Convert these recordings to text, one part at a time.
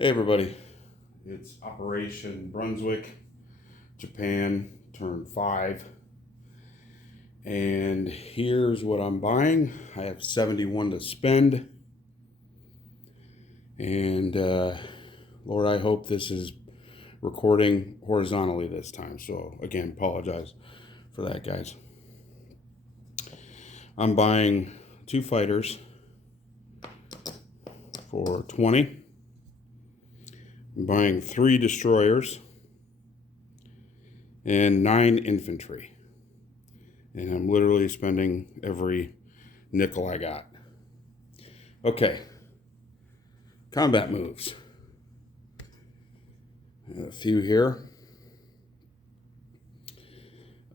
Hey everybody, it's Operation Brunswick, Japan, turn 5, and here's what I'm buying. I have 71 to spend, and Lord, I hope this is recording horizontally this time, so again, apologize for that, guys. I'm buying 2 fighters for 20. I'm buying 3 destroyers and 9 infantry. And I'm literally spending every nickel I got. Okay. Combat moves. A few here.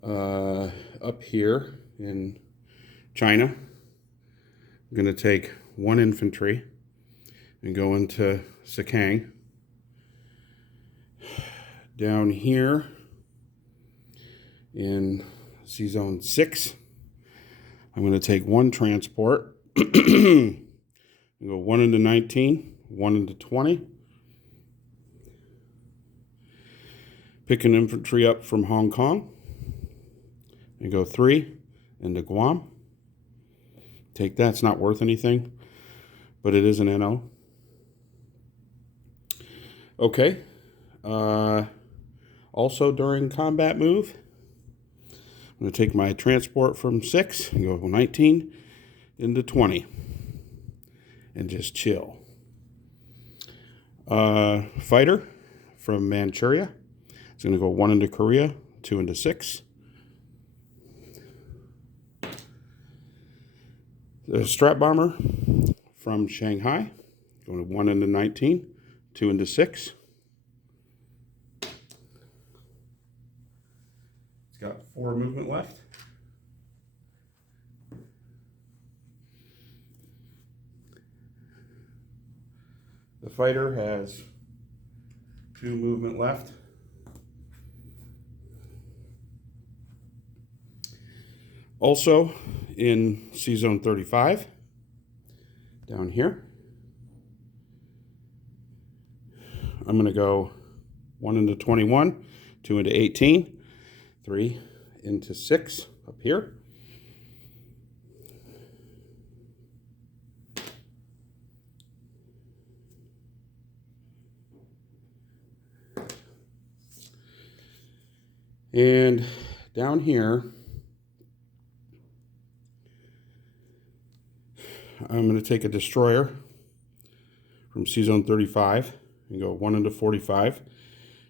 Up here in China, I'm going to take 1 infantry and go into Sakang. Down here in C-Zone 6, I'm going to take 1 transport and go 1 into 19, 1 into 20. Pick an infantry up from Hong Kong and go 3 into Guam. Take that. It's not worth anything, but it is an NO. Okay. Also during combat move, I'm going to take my transport from 6 and go 19 into 20 and just chill. Fighter from Manchuria. It's going to go 1 into Korea, 2 into 6. The strap bomber from Shanghai, going 1 into 19, 2 into 6. It's got 4 movement left. The fighter has 2 movement left. Also in C-Zone 35, down here, I'm going to go 1 into 21, 2 into 18. 3 into 6 up here. And down here, I'm going to take a destroyer from C-Zone 35 and go 1 into 45,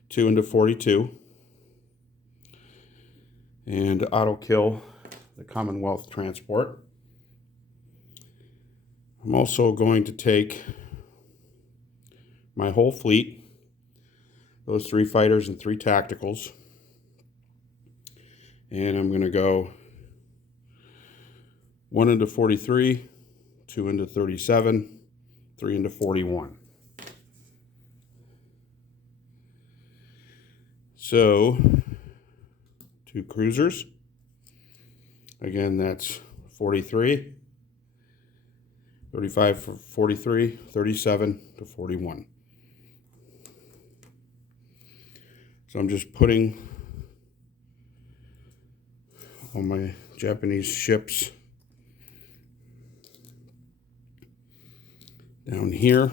2 into 42. And auto kill the Commonwealth transport. I'm also going to take my whole fleet, those 3 fighters and 3 tacticals, and I'm going to go 1 into 43, 2 into 37, 3 into 41. So 2 cruisers. Again, that's 43, 35 for 43, 37 to 41. So I'm just putting all my Japanese ships down here.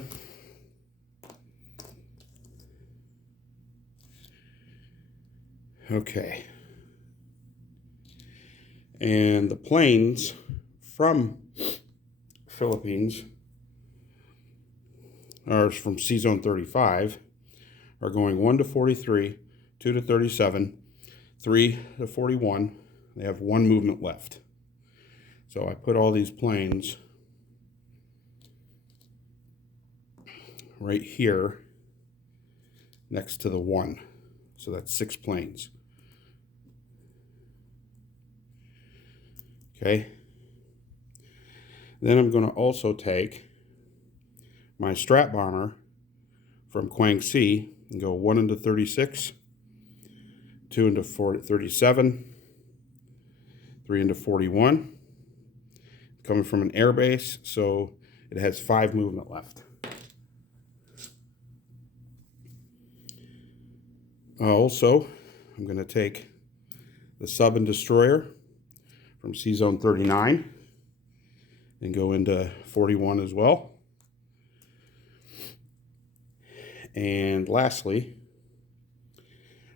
Okay. And the planes from Philippines, or from C-Zone 35, are going 1 to 43, 2 to 37, 3 to 41. They have 1 movement left. So I put all these planes right here next to the 1. So that's 6 planes. Okay. Then I'm going to also take my strap bomber from Guangxi and go 1 into 36, 2 into 37, 3 into 41. Coming from an air base, so it has 5 movement left. Also, I'm going to take the sub and destroyer from C-Zone 39 and go into 41 as well. And lastly,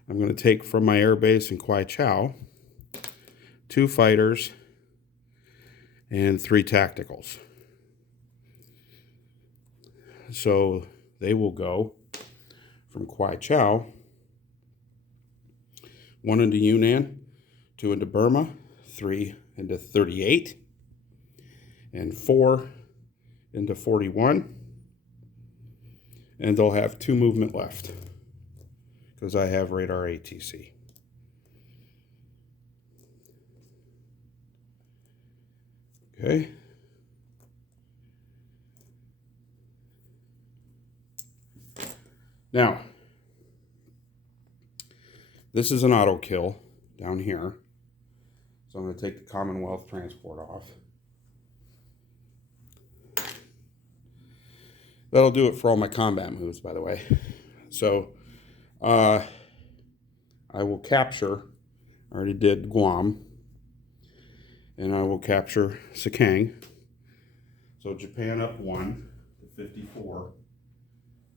I'm going to take from my air base in Kwai Chow 2 fighters and 3 tacticals. So they will go from Kwai Chow, 1 into Yunnan, 2 into Burma, 3 into 38, and 4 into 41. And they'll have 2 movement left because I have radar ATC. Okay. Now, this is an auto kill down here. So I'm going to take the Commonwealth transport off. That'll do it for all my combat moves, by the way. So I will capture, I already did Guam, and I will capture Sakang. So Japan up 1 to 54,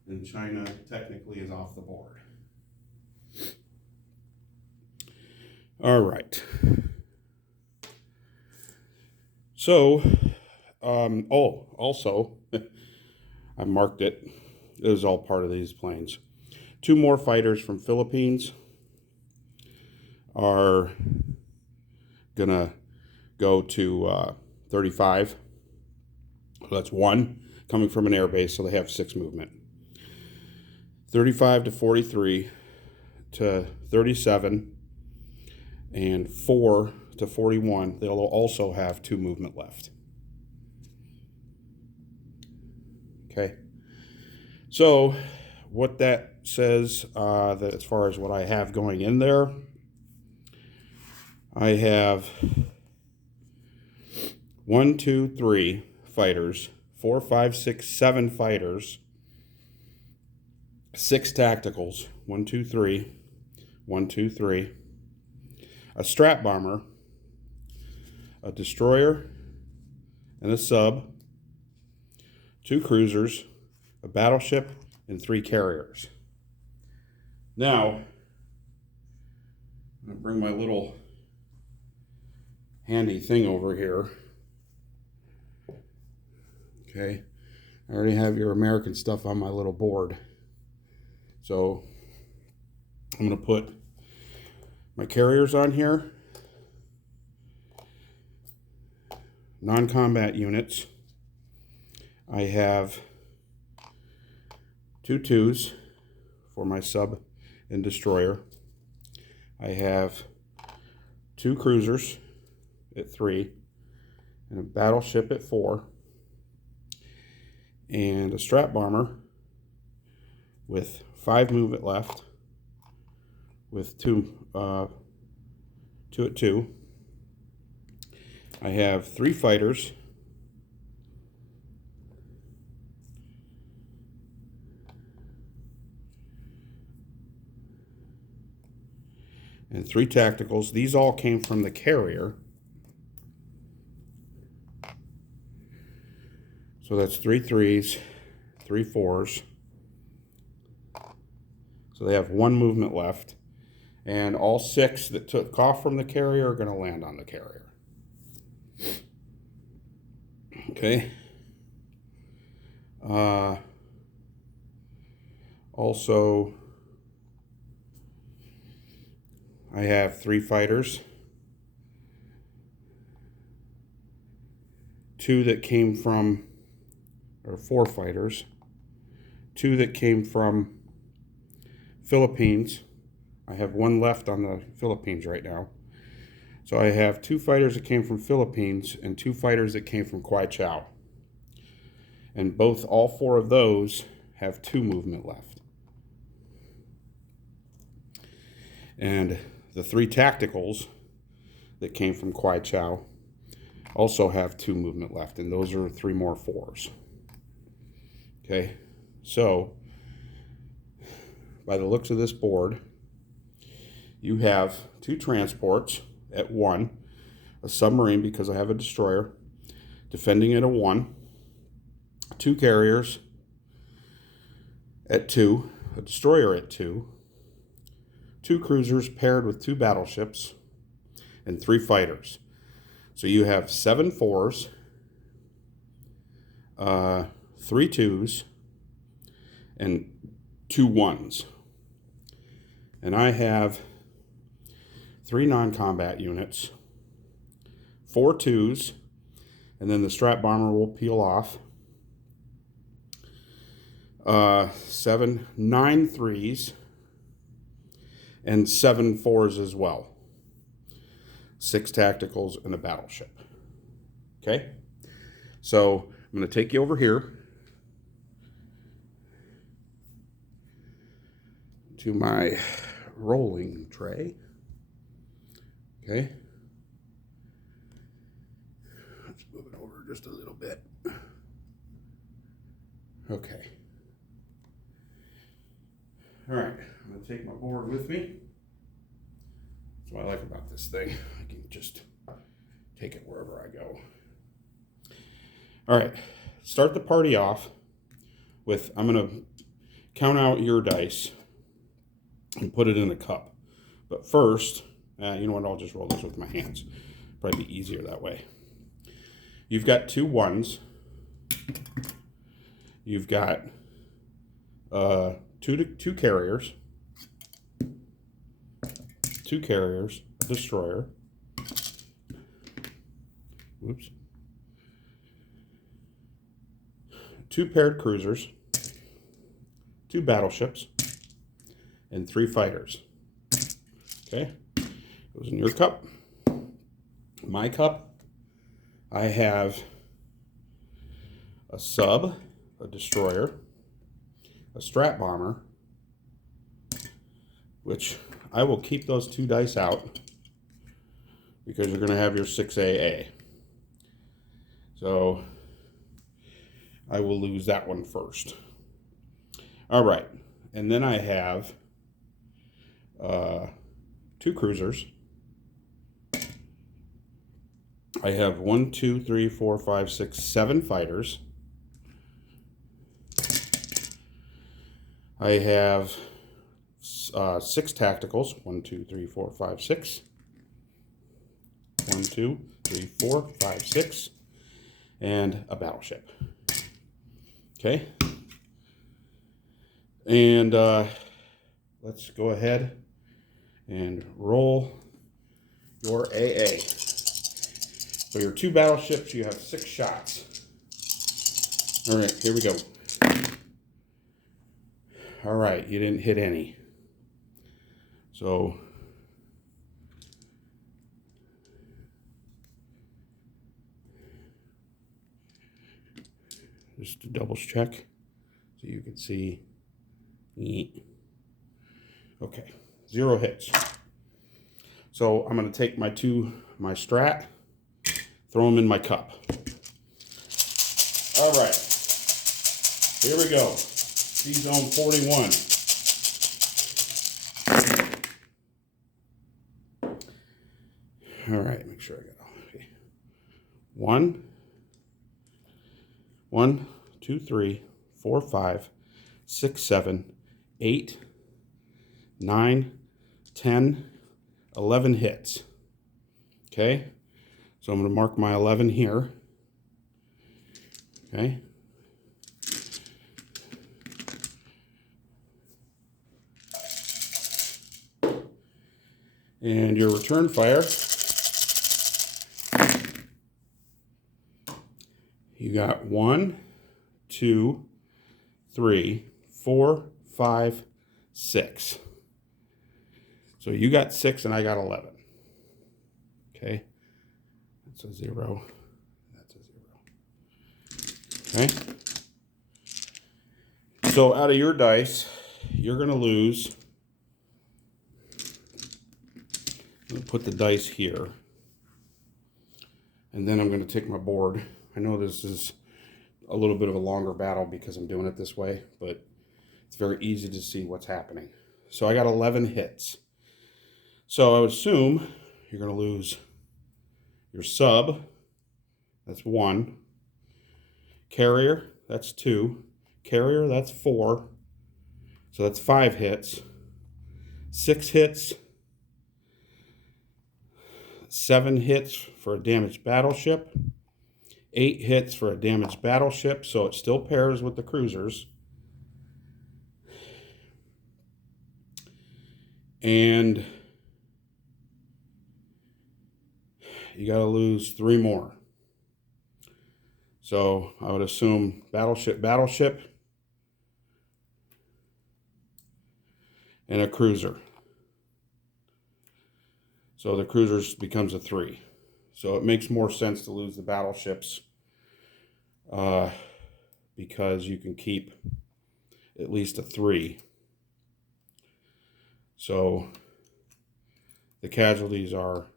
and China technically is off the board. All right. So, also, I marked it. It was all part of these planes. 2 more fighters from Philippines are gonna go to 35. So that's 1 coming from an air base, so they have 6 movement. 35 to 43 to 37 and 4 to 41. They'll also have 2 movement left. Okay, so what that says, that as far as what I have going in there, I have 1, 2, 3 fighters, 4, 5, 6, 7 fighters, 6 tacticals, 1, 2, 3, 1, 2, 3, a strat bomber, a destroyer, and a sub, 2 cruisers, a battleship, and 3 carriers. Now, I'm going to bring my little handy thing over here. Okay, I already have your American stuff on my little board. So I'm going to put my carriers on here, non-combat units. I have 2 2s for my sub and destroyer. I have 2 cruisers at 3 and a battleship at 4 and a strat bomber with 5 movement left with 2 at 2. I have 3 fighters, and 3 tacticals. These all came from the carrier. So that's 3 3s, 3 4s. So they have 1 movement left. And all 6 that took off from the carrier are going to land on the carrier. Okay. Also, I have 3 fighters. 2 that came from, or 4 fighters. 2 that came from Philippines. I have 1 left on the Philippines right now. So I have 2 fighters that came from Philippines and 2 fighters that came from Kwai Chow. And all 4 of those have 2 movement left. And the 3 tacticals that came from Kwai Chow also have 2 movement left, and those are 3 more 4s. Okay, so by the looks of this board, You have 2 transports at 1, a submarine because I have a destroyer defending at a 1, 2 carriers at 2, a destroyer at 2, 2 cruisers paired with 2 battleships, and 3 fighters. So you have 7 4s, 3 2s, and 2 1s. And I have 3 non-combat units, 4 2s, and then the strap bomber will peel off. 9 3s, and 7 4s as well. 6 tacticals and a battleship. Okay? So I'm going to take you over here to my rolling tray. Okay? Let's move it over just a little bit. Okay. All right, I'm going to take my board with me. That's what I like about this thing. I can just take it wherever I go. All right, start the party off with, I'm going to count out your dice and put it in a cup. But first, you know what, I'll just roll this with my hands. Probably be easier that way. You've got 2 1s. You've got 2 carriers, 2 carriers, a destroyer, whoops, 2 paired cruisers, 2 battleships, and 3 fighters. Okay, goes in your cup. My cup, I have a sub, a destroyer, a strap bomber, which I will keep those 2 dice out because you're going to have your 6AA. So I will lose that one first. All right, and then I have 2 cruisers. I have 1, 2, 3, 4, 5, 6, 7 fighters. I have 6 tacticals. 1, 2, 3, 4, 5, 6. 1, 2, 3, 4, 5, 6. And a battleship. Okay. And let's go ahead and roll your AA. So your 2 battleships, you have 6 shots. All right, here we go. All right, you didn't hit any. So just to double check so you can see. Okay, 0 hits. So I'm going to take my strat, throw them in my cup. All right, here we go. C-Zone 41. All right, make sure I got all. Okay. 1, 2, 3, 4, 5, 6, 7, 8, 9, 10, 11 hits. Okay, so I'm going to mark my 11 here. Okay. And your return fire, you got 1, 2, 3, 4, 5, 6. So you got 6 and I got 11. Okay, that's a 0. That's a 0. Okay. So out of your dice, you're going to lose. I'm going to put the dice here. And then I'm going to take my board. I know this is a little bit of a longer battle because I'm doing it this way, but it's very easy to see what's happening. So I got 11 hits. So I would assume you're going to lose your sub, that's 1. Carrier, that's 2. Carrier, that's 4. So that's 5 hits. 6 hits. 7 hits for a damaged battleship. 8 hits for a damaged battleship, so it still pairs with the cruisers. And you got to lose 3 more. So I would assume battleship, and a cruiser. So the cruisers becomes a 3. So it makes more sense to lose the battleships because you can keep at least a 3. So the casualties are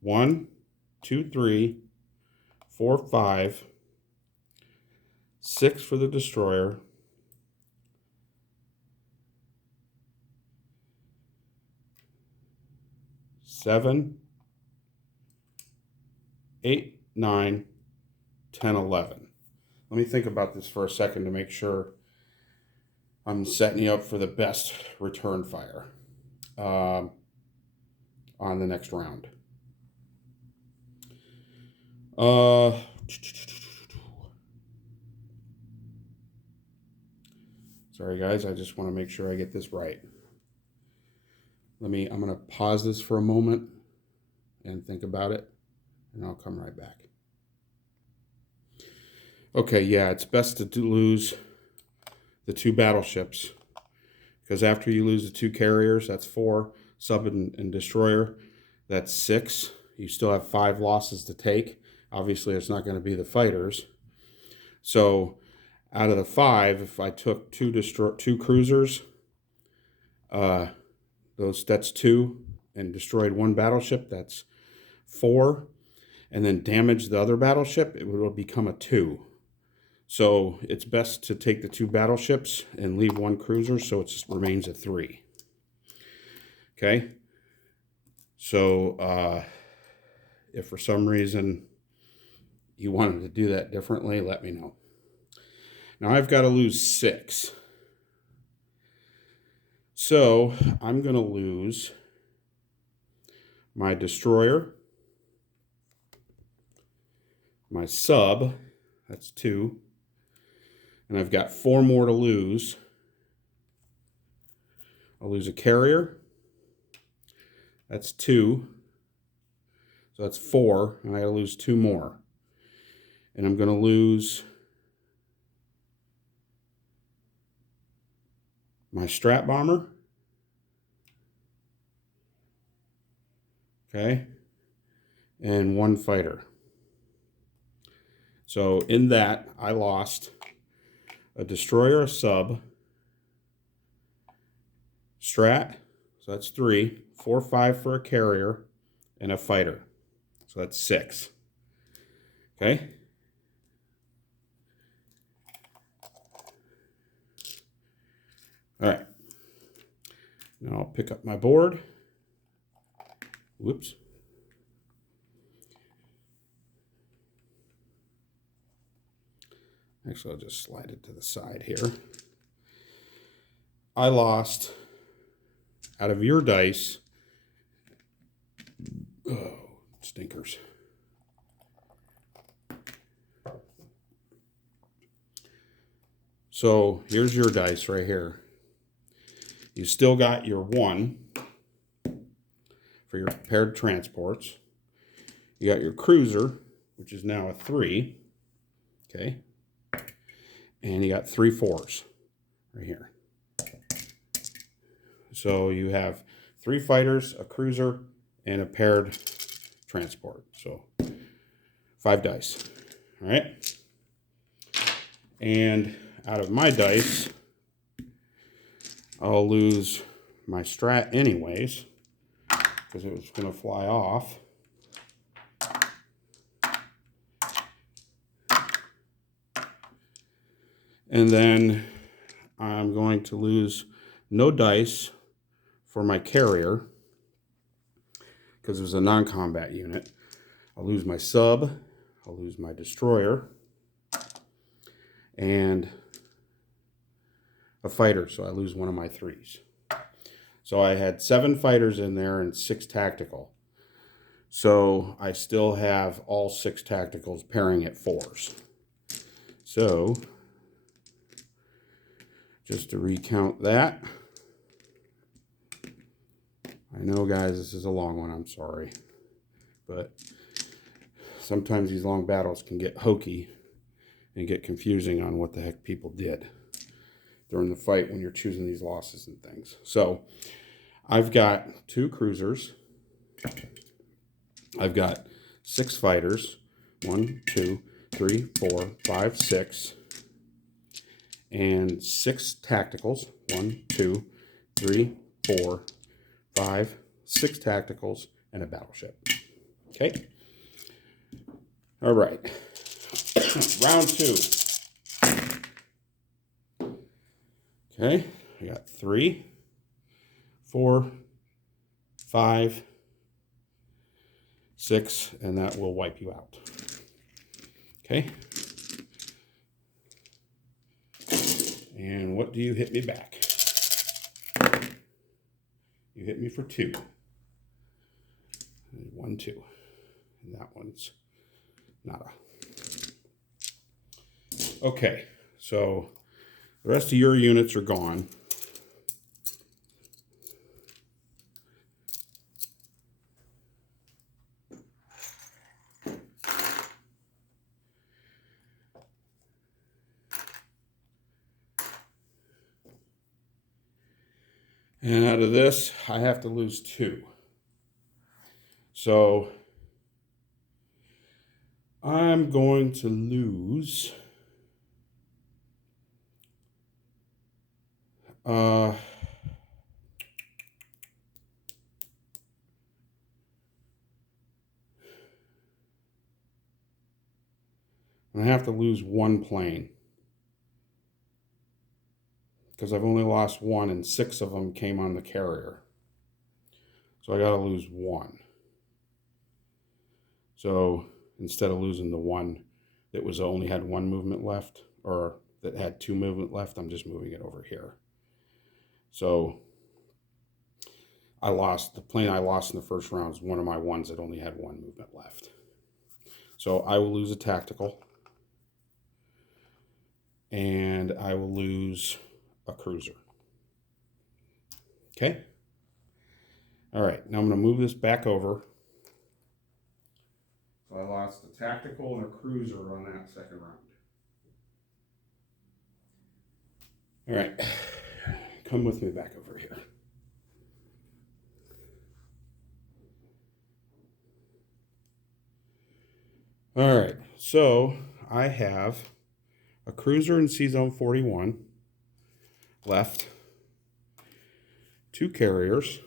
1, 2, 3, 4, 5, 6 for the destroyer, 7, 8, 9, 10, 11. Let me think about this for a second to make sure I'm setting you up for the best return fire on the next round. Sorry guys, I just want to make sure I get this right. I'm going to pause this for a moment and think about it, and I'll come right back. Okay, yeah, it's best to lose the 2 battleships, because after you lose the 2 carriers, that's 4, sub and destroyer, that's 6. You still have 5 losses to take. Obviously, it's not going to be the fighters. So out of the 5, if I took 2 cruisers, that's 2, and destroyed 1 battleship, that's 4, and then damaged the other battleship, it would become a 2. So it's best to take the 2 battleships and leave 1 cruiser, so it just remains a 3. Okay? So if for some reason you wanted to do that differently, let me know. Now I've got to lose 6. So I'm going to lose my destroyer, my sub, that's 2, and I've got 4 more to lose. I'll lose a carrier, that's 2, so that's 4, and I gotta lose 2 more. And I'm gonna lose my strat bomber, okay, and 1 fighter. So in that, I lost a destroyer, a sub, strat, so that's 3, 4, 5 for a carrier, and a fighter. So that's 6. Okay? All right. Now I'll pick up my board. Whoops. Actually, I'll just slide it to the side here. I lost, out of your dice, oh, stinkers. So here's your dice right here. You still got your 1 for your paired transports. You got your cruiser, which is now a 3. Okay. And you got 3 4s right here. So you have 3 fighters, a cruiser, and a paired transport. So 5 dice. All right. And out of my dice, I'll lose my strat anyways, because it was going to fly off. And then I'm going to lose no dice for my carrier. because it was a non-combat unit. I'll lose my sub, I'll lose my destroyer, and a fighter, so I lose one of my 3s. So I had 7 fighters in there and 6 tactical. So I still have all 6 tacticals pairing at 4s. So just to recount that, I know, guys, this is a long one, I'm sorry, but sometimes these long battles can get hokey and get confusing on what the heck people did during the fight when you're choosing these losses and things. So I've got 2 cruisers. I've got 6 fighters. 1, 2, 3, 4, 5, 6. And 6 tacticals. 1, 2, 3, 4, 5, 6 tacticals, and a battleship. Okay. All right. Round 2. Okay. I got 3, 4, 5, 6, and that will wipe you out. Okay. And what do you hit me back? You hit me for 2. 1, 2. And that one's nada. Okay, so the rest of your units are gone. And out of this, I have to lose 2. So I'm going to lose I have to lose 1 plane because I've only lost 1 and 6 of them came on the carrier. So I got to lose 1. So instead of losing the 1 that was only had 1 movement left, or that had 2 movement left, I'm just moving it over here. So I lost, the plane I lost in the first round is one of my ones that only had 1 movement left. So I will lose a tactical, and I will lose a cruiser. Okay? All right, now I'm going to move this back over. So I lost a tactical and a cruiser on that second round. All right, come with me back over here. All right, so I have a cruiser in C-Zone 41 left, 2 carriers,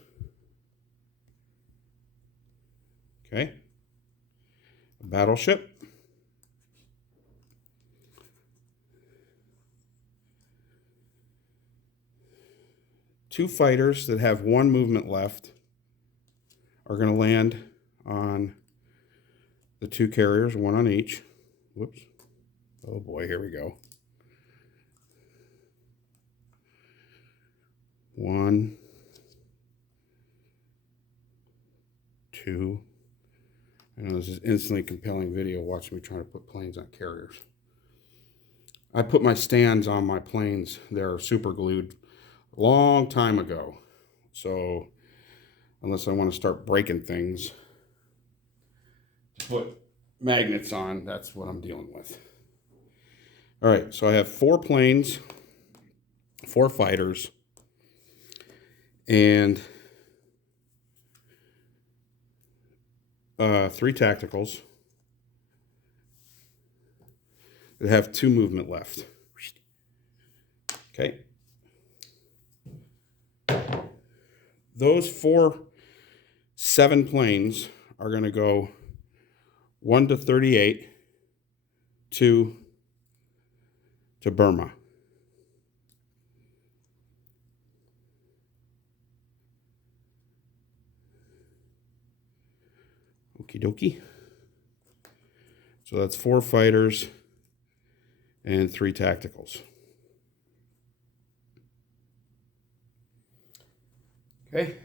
okay, a battleship, two fighters that have 1 movement left are going to land on the 2 carriers, 1 on each. Whoops. Oh boy, here we go. 1, 2. I know this is instantly compelling video watching me trying to put planes on carriers. I put my stands on my planes. They're super glued a long time ago. So unless I want to start breaking things to put magnets on, that's what I'm dealing with. All right, so I have 4 planes, 4 fighters, and 3 tacticals that have 2 movement left. Okay. Those 7 planes are going to go 1 to 38 to Burma. Okie dokie. So that's 4 fighters and 3 tacticals. Okay.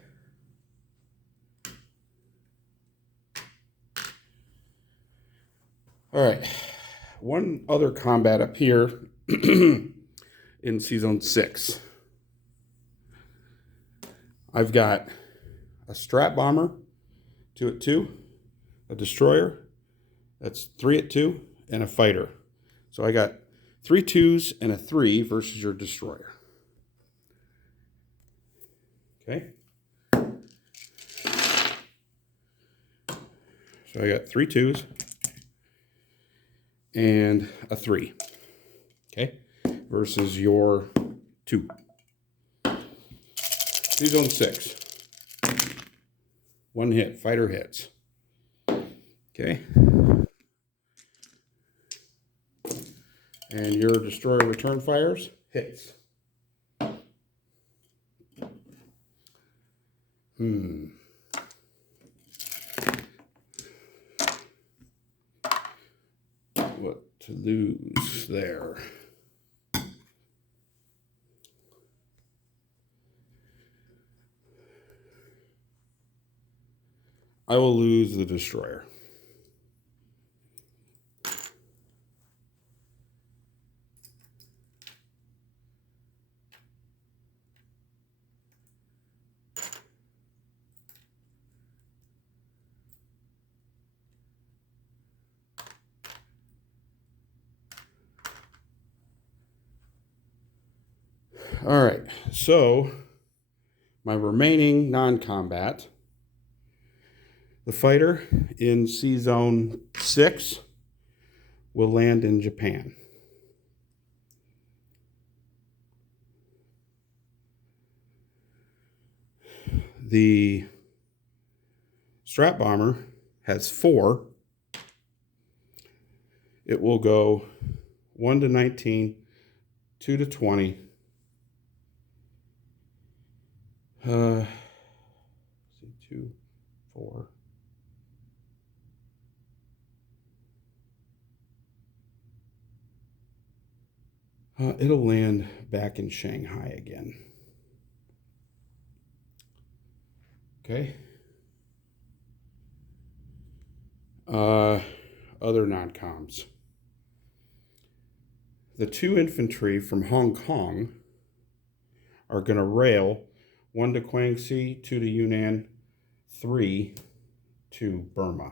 All right. One other combat up here in Season 6. I've got a strat bomber, 2 at 2, a destroyer, that's 3 at 2, and a fighter. So I got 3 2s and a 3 versus your destroyer. Okay. So I got 3 2s and a 3. Okay. Versus your 2. Season 6. 1 hit. Fighter hits. Okay. And your destroyer return fires hits. What to lose there? I will lose the destroyer. All right, so my remaining non-combat, the fighter in Season 6 will land in Japan. The strat bomber has 4. It will go 1 to 19, 2 to 20. 2, 4. It'll land back in Shanghai again. Okay. Other non-coms. The 2 infantry from Hong Kong are going to rail 1 to Guangxi, 2 to Yunnan, 3 to Burma.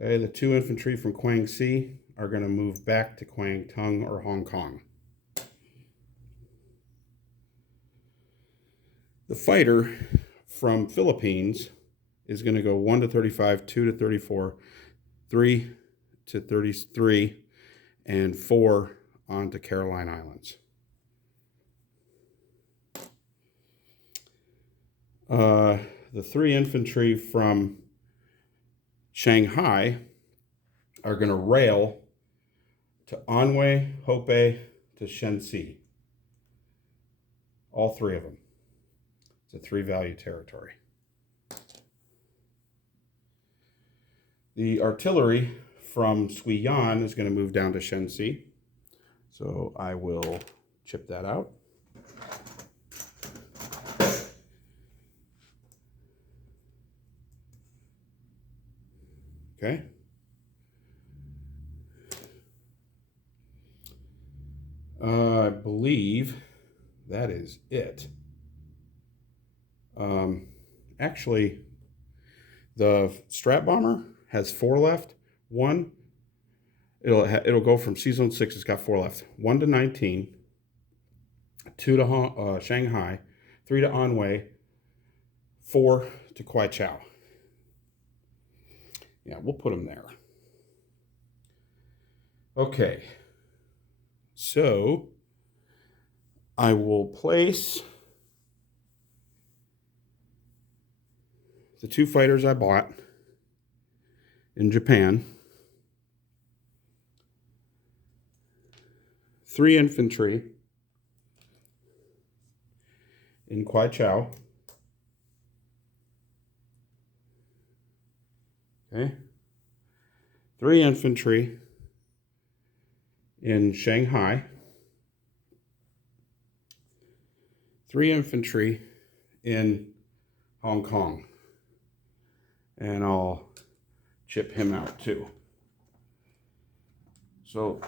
Okay, the 2 infantry from Guangxi are going to move back to Guangdong or Hong Kong. The fighter from Philippines is going to go 1 to 35, 2 to 34, 3 to 33, and 4 on to Caroline Islands. The 3 infantry from Shanghai are going to rail to Anhui, Hopei, to Shenxi. All 3 of them. It's a 3 value territory. The artillery from Suiyuan is going to move down to Shenxi. So I will chip that out. Okay. I believe that is it. Actually, the strat bomber has 4 left. 1, it'll go from Season 6. It's got 4 left. 1 to 19, 2 to Shanghai, 3 to Anhui, 4 to Kwaichao. Yeah, we'll put them there. Okay. So I will place the 2 fighters I bought in Japan, 3 infantry in Kwaichao, Okay. 3 infantry in Shanghai. 3 infantry in Hong Kong. And I'll chip him out too. So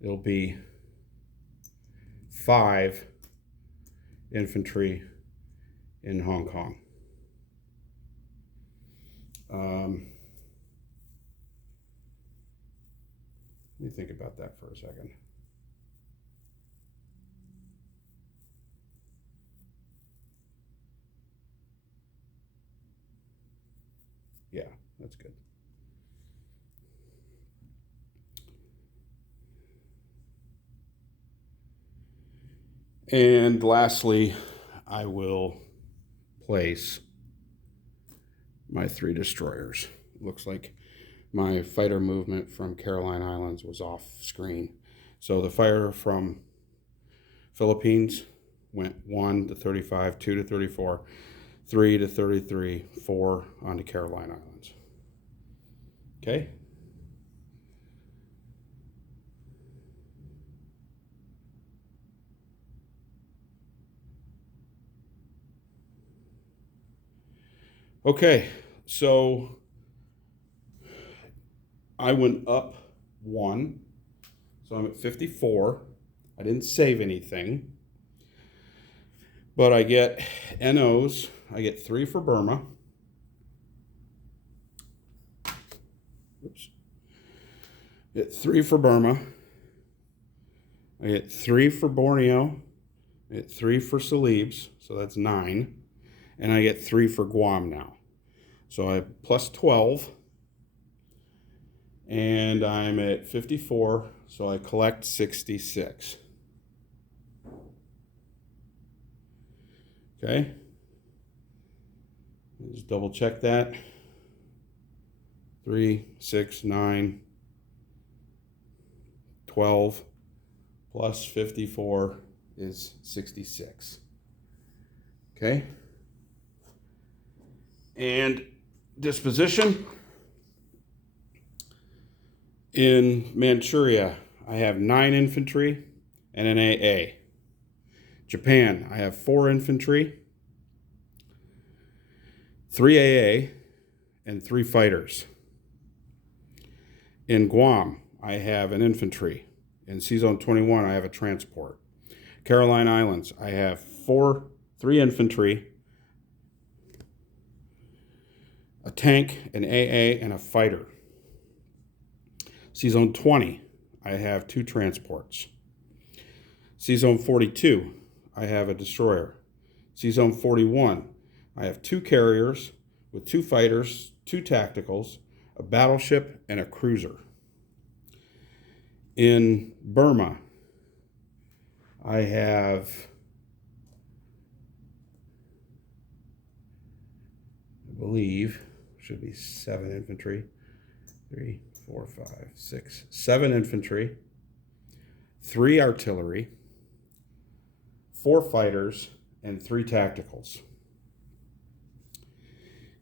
it'll be 5 infantry in Hong Kong. Let me think about that for a second. Yeah, that's good. And lastly, I will place my 3 destroyers. Looks like my fighter movement from Caroline Islands was off screen. So the fighter from Philippines went 1 to 35, 2 to 34, 3 to 33, 4 onto Caroline Islands. Okay? Okay, so I went up 1, so I'm at 54. I didn't save anything, but I get NOs. I get 3 for Burma. Oops. Get 3 for Burma. I get 3 for Borneo. I get 3 for Celebes, so that's 9. And I get 3 for Guam now. So I have plus 12. And I'm at 54, so I collect 66. Okay. Just double check that. 3, 6, 9, 12 plus 54 is 66. Okay. And disposition. In Manchuria, I have 9 infantry and an AA. Japan, I have 4 infantry, 3 AA, and 3 fighters. In Guam, I have an infantry. In C-Zone 21, I have a transport. Caroline Islands, I have 3 infantry, a tank, an AA, and a fighter. C-Zone 20, I have 2 transports. C-Zone 42, I have a destroyer. C-Zone 41, I have 2 carriers with 2 fighters, 2 tacticals, a battleship, and a cruiser. In Burma, I have I believe should be 7 infantry. 3, 4, 5, 6, 7 infantry, 3 artillery, 4 fighters, and 3 tacticals.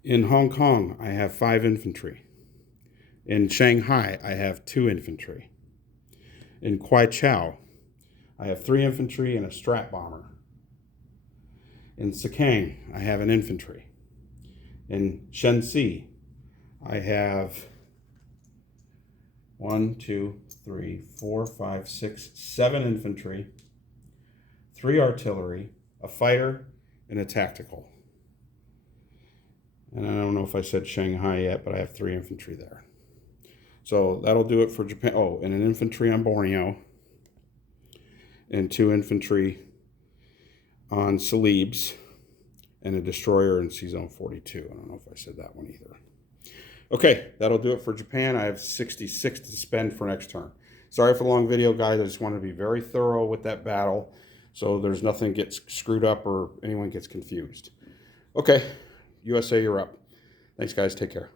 In Hong Kong, I have 5 infantry. In Shanghai, I have 2 infantry. In Kwai Chau, I have 3 infantry and a strat bomber. In Sakang, I have an infantry. In Shenxi, I have 1, 2, 3, 4, 5, 6, 7 infantry, 3 artillery, a fighter, and a tactical. And I don't know if I said Shanghai yet, but I have 3 infantry there. So that'll do it for Japan. Oh, and an infantry on Borneo, and 2 infantry on Celebes, and a destroyer in C-Zone 42. I don't know if I said that one either. Okay, that'll do it for Japan. I have 66 to spend for next turn. Sorry for the long video, guys. I just wanted to be very thorough with that battle so there's nothing gets screwed up or anyone gets confused. Okay, USA, you're up. Thanks, guys. Take care.